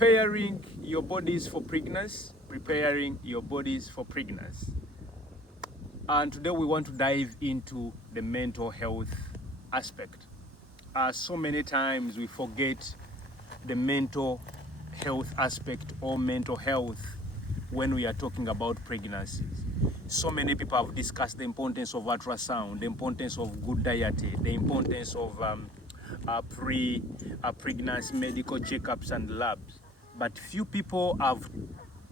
preparing your bodies for pregnancy, preparing your bodies for pregnancy. And today we want to dive into the mental health aspect. So many times we forget the mental health aspect or mental health when we are talking about pregnancies. So many people have discussed the importance of ultrasound, the importance of good diet, the importance of pre-pregnancy medical checkups and labs. But few people have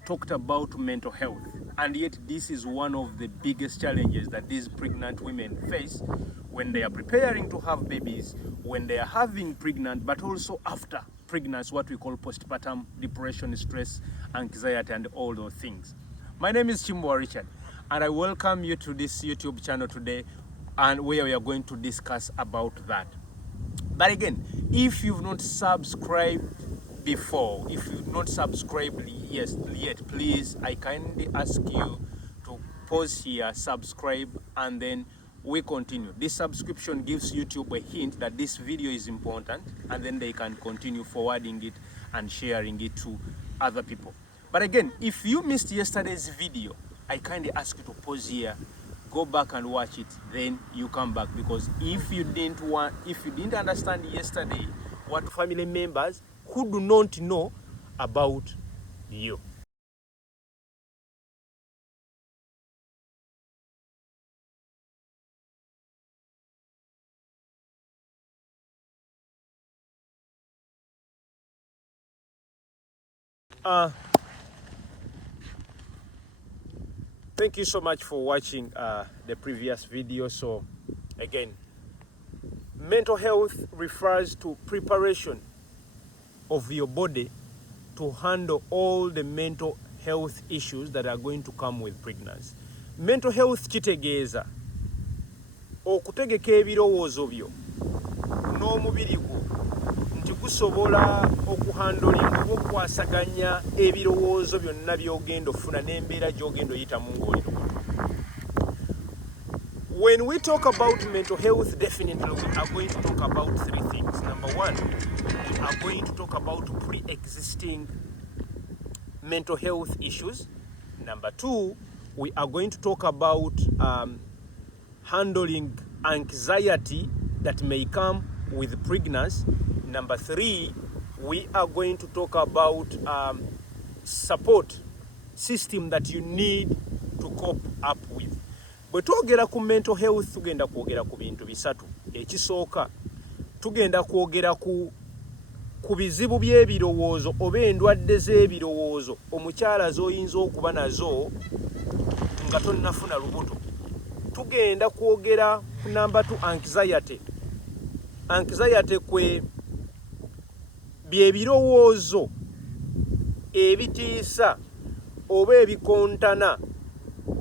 talked about mental health, and yet this is one of the biggest challenges that these pregnant women face when they are preparing to have babies, when they are having pregnant, but also after pregnancy, what we call postpartum depression, stress, anxiety, and all those things. My name is Chimbo Richard, and I welcome you to this YouTube channel today, and where we are going to discuss about that. But again, if you've not subscribed before, if you've not subscribed yet, please, I kindly ask you to pause here, subscribe, and then we continue. This subscription gives YouTube a hint that this video is important, and then they can continue forwarding it and sharing it to other people. But again, if you missed yesterday's video, I kindly ask you to pause here, go back and watch it, then you come back, because if you didn't understand yesterday what family members who do not know about you. Thank you so much for watching the previous video. So again, mental health refers to preparation of your body to handle all the mental health issues that are going to come with pregnancy. Mental health kitegeeza okutegeka ebirowoozo byo n'omubiri gwo nti gusobola okuhandolinga oba okukwasaganya ebirowoozo byonna by'ogenda ofuna n'embeera gy'ogenda oyitamu ng'oli lubuto. When we talk about mental health, definitely we are going to talk about three things. Number one, we are going to talk about pre-existing mental health issues. Number two, we are going to talk about handling anxiety that may come with pregnancy. Number three, we are going to talk about support system that you need to cope up with. Bwe twogera ku mental health tugenda kwogera ku bintu bisatu. Ekisooka tugenda kwogera ku bizibu by'ebirowoozo oba endwadde z'ebirowoozo omukyala z'oyinza okuba nazo nga tonnafuna lubuto. Tugenda kwogera ku number 2, anxiety. Anxiety kwe by'ebirowoozo ebitiisa oba ebikontana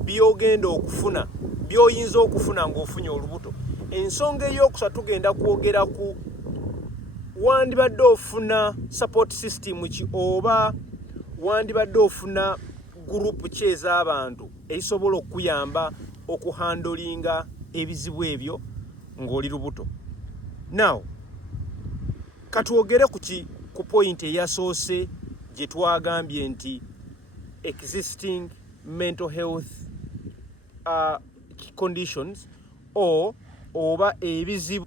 by'ogenda okufuna, by'oyinza okufuna ng'ofunye olubuto. Ensonga ey'okusatu tugenda kwogera ku wandibadde ofuna support system ki oba wandibadde ofuna group ki ez'abantu ezisobola okuyamba okuhandolinga ebizibu ebyo ng'oli lubuto. Now, katwogere ku point eyasoose gye twagambye nti existing mental health conditions oba ebizibu.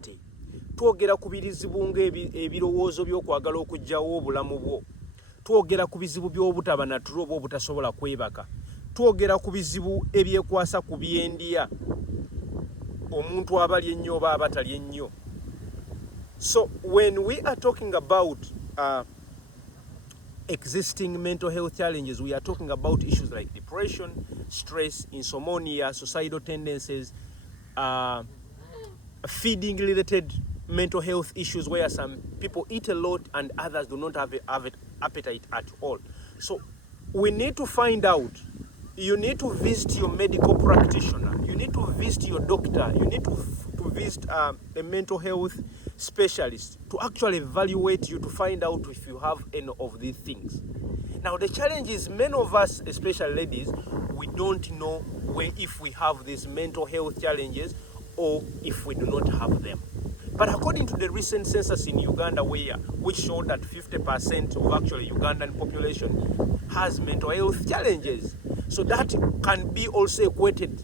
Twogera ku bizibu ng'ebirowoozo by'okwagala okuggyawo obulamu bwo. Twogera ku bizibu by'obutaba natulo oba obutasobola kwebaka. Twogera ku bizibu ebyekwasa ku byendya, omuntu abalya ennyo oba abatalya ennyo. So when we are talking about existing mental health challenges, we are talking about issues like depression, stress, insomnia, suicidal tendencies, feeding related mental health issues where some people eat a lot and others do not have appetite at all. So we need to find out, you need to visit your medical practitioner, you need to visit your doctor, you need to visit a mental health specialist to actually evaluate you to find out if you have any of these things. Now the challenge is many of us, especially ladies, we don't know if we have these mental health challenges or if we do not have them. But according to the recent census in Uganda, which showed that 50% of actually Ugandan population has mental health challenges. So that can be also equated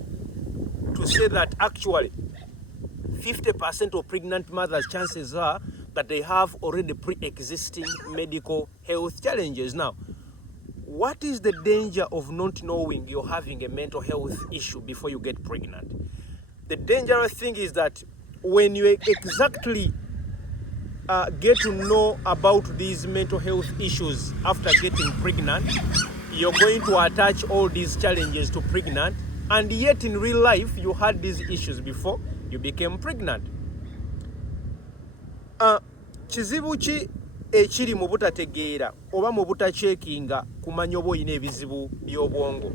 to say that actually 50% of pregnant mothers, chances are that they have already pre-existing medical health challenges. Now, what is the danger of not knowing you're having a mental health issue before you get pregnant? The dangerous thing is that when you exactly get to know about these mental health issues after getting pregnant, you're going to attach all these challenges to pregnant, and yet in real life you had these issues before you became pregnant. Kizibu ki ekiri mu butategeera oba mu butachekinga kumanya oba oyina ebizibu by'obwongo?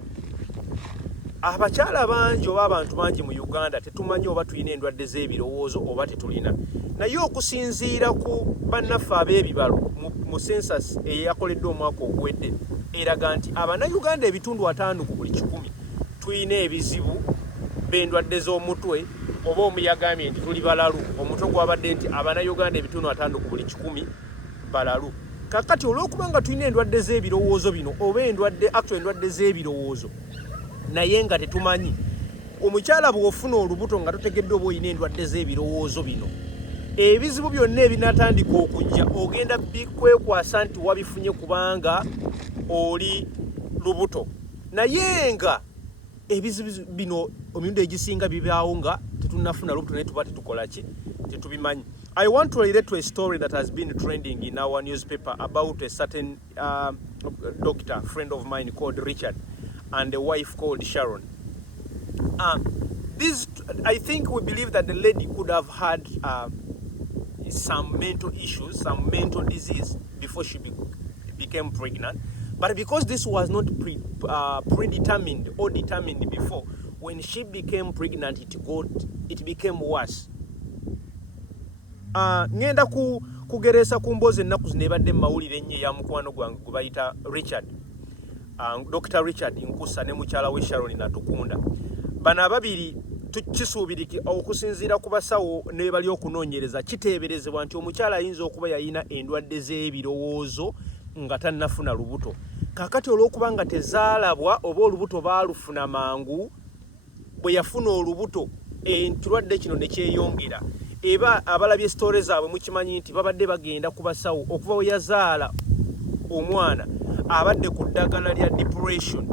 Abakyala bangi oba abantu bangi mu Uganda tetumanyi oba tulina endwadde z'ebirowoozo oba tetulina. Naye okusinziira ku bannaffe ab'ebibalo mu census eyakoleddwa omwaka oguwedde eraga nti Abannayuganda ebitundu 5 ku buli 100 tulina ebizibu b'endwadde z'omutwe oba omuyagambye nti tuli balalu. Omutwe gwabadde nti Abannayuganda ebitundu 5 ku buli 100 balalu. Kakati olw'okuba nga tulina endwadde z'ebirowoozo bino oba endwadde z'ebirowoozo naye nga tetumanyi, omukyala bw'ofuna olubuto nga totegedde oba oyina endwadde z'ebirowoozo bino, ebizibu byonna ebinatandika okujja ogenda bikwekwasa nti wabifunye kubanga oli lubuto. Naye nga ebizibu bino emirundi egisinga bibaawo nga tetunafuna lubuto naye tuba tetukola ki, tetubimanyi. I want to relate to a story that has been trending in our newspaper about a certain doctor, friend of mine called Richard, and a wife called Sharon. I think we believe that the lady could have had some mental issues, some mental disease before she became pregnant. But because this was not predetermined or determined before, when she became pregnant, it became worse. Ngenda kugeresa kumboze ennaku zino ebadde mawulire ennyo ya mukwano gwange gwe bayita Richard, Dr. Richard Nkusa ne mukyala we Sharon Natukunda. Bano ababiri kisuubiriki okusinziira ku basawo ne bali okunoonyereza kiteeberezebwa nti omukyala ayinza okuba yalina endwadde z'ebirowoozo nga tannafuna lubuto. Kakati olw'okuba nga tezaalabwa oba olubuto baalufuna mangu, bwe yafuna olubuto ekirwadde kino ne kyeyongera. Eba abalabye stories zaabwe mukimanyi nti babadde bagenda ku basawo okuva we yazaala omwana abadde ku ddagala lya depression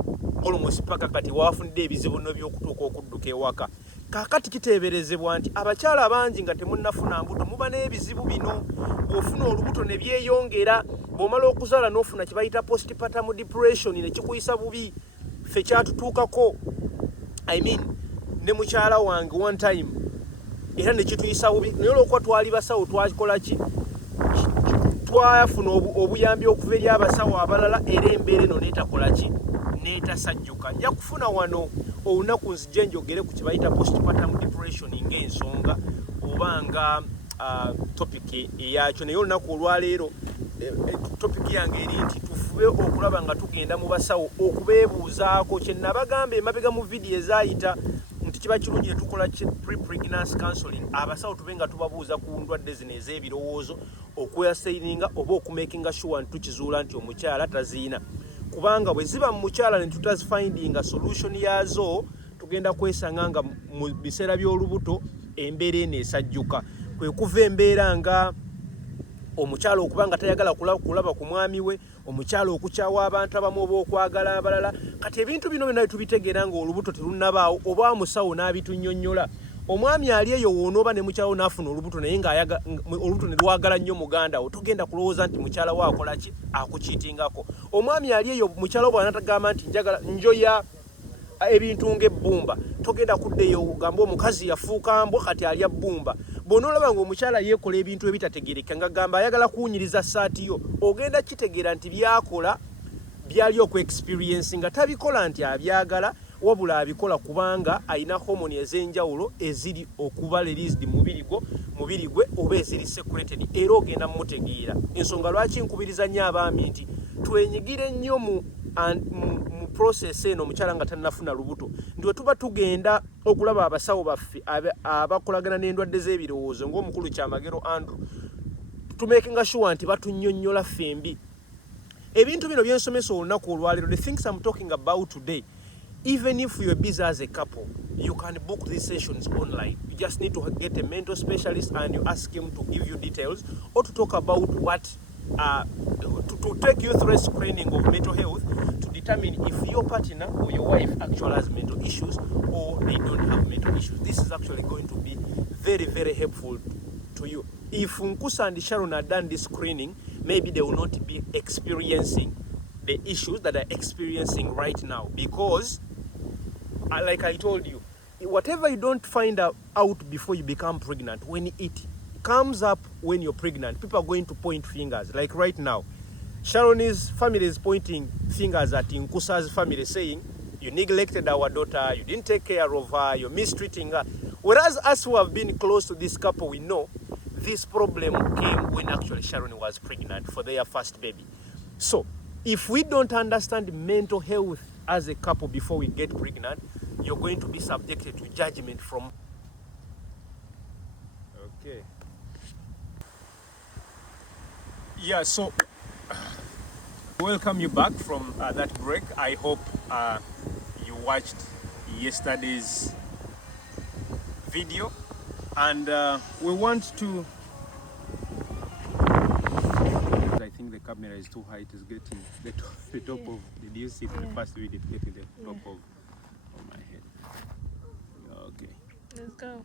almost paka kati waafunidde ebizibu by'okutuuka okudduka ewaka. Kakati kiteeberezebwa nti abakyala abangi nga temunnafuna mbuto muba n'ebizibu bino. Bw'ofuna olubuto ne byeyongera, bw'omala okuzaala n'ofuna kye bayita postpartum depression ne kikuyisa bubi. Ffe kyatutuukako, ne mukyala wange one time era ne kituyisa bubi. Naye olw'okuba twali basawo twakikola ki? Twafuna obuyambi okuva eri abasawo abalala era embeera eno n'etakola ki? N'etasajjuka. Nja kufuna wano olunaku nzije njogere ku kye bayita postpartum depression ng'ensonga oba nga topic eyakyo. Naye olunaku olwaleero topic yange eri nti tufube okulaba nga tugenda mu basawo okubeebuuzaako. Kye nabagamba emabega mu vidiyo ezaayita nti kiba kirungi tukola pre-pregnancy counseling, abasawo tube nga tubabuuza ku ndwadde zino ez'ebirowoozo, okweyasaininga oba okumakinga sure nti tukizuula nti omukyala taziina. Kubanga bwe ziba mu mukyala ne tutazifindinga solution yazo, tugenda kwesanga nga mu biseera by'olubuto embeera eno esajjuka. Kwe kuva embeera nga omukyala okuba nga tayagala kulaba ku mwami we, omukyala okukyawa abantu abamu oba okwagala abalala. Kati ebintu bino byonna tubitegeera nga olubuto terunnabaawo oba musawo n'abitunnyonnyola. Omwami ali eyo wonooba ne mukyala n'afuna olubuto naye nga olubuto ne lwagala nnyo muganda wo, togenda kulowooza nti mukyala we akola ki? Akukiitingako. Omwami ali eyo mukyala we bw'anatagamba nti njoya ebintu ng'ebbumba, togenda kuddeyo gamba omukazi yafuuka mbwa kati alya bbumba. Bw'onoolaba ng'omukyala yeekola ebintu ebitategeereka nga gamba ayagala kuwunyiriza ssaati yo, ogenda kitegeera nti byakola byali okwe-experience nga tabikola nti abyagala, wabula abikola kubanga alina homoni ez'enjawulo eziri okuba released mubiri gwe oba eziri secreted, era ogenda mutegeera. Ensonga lwaki nkubiriza nnyo abaami nti twenyigire nnyo mu process eno omukyala nga tannafuna lubuto ndiwe tuba tugenda okulaba abasawo baffe abakolagana n'endwadde z'ebirowoozo ng'omukulu Kyamagero Andrew tumakinga sure nti batunnyonnyola fembi ebintu bino byensomesa olunaku olwaleero. The things I'm talking about today, even if you're busy as a couple, you can book these sessions online. You just need to get a mental specialist and you ask him to give you details or to talk about what to take you through a screening of mental health to determine if your partner or your wife actually has mental issues or they don't have mental issues. This is actually going to be very, very helpful to you. If Nkusa and Sharon had done this screening, maybe they will not be experiencing the issues that they're experiencing right now, because like I told you, whatever you don't find out before you become pregnant, when it comes up when you're pregnant, people are going to point fingers. Like right now, Sharon's family is pointing fingers at Nkusa's family, saying, you neglected our daughter, you didn't take care of her, you're mistreating her. Whereas us who have been close to this couple, we know this problem came when actually Sharon was pregnant for their first baby. So if we don't understand mental health as a couple before we get pregnant, you're going to be subjected to judgment from... Okay. Yeah, so welcome you back from that break. I hope you watched yesterday's video, and we want to... I think the camera is too high. It is getting the top of... Did you see the first video? Getting the top of my head. Okay. Let's go.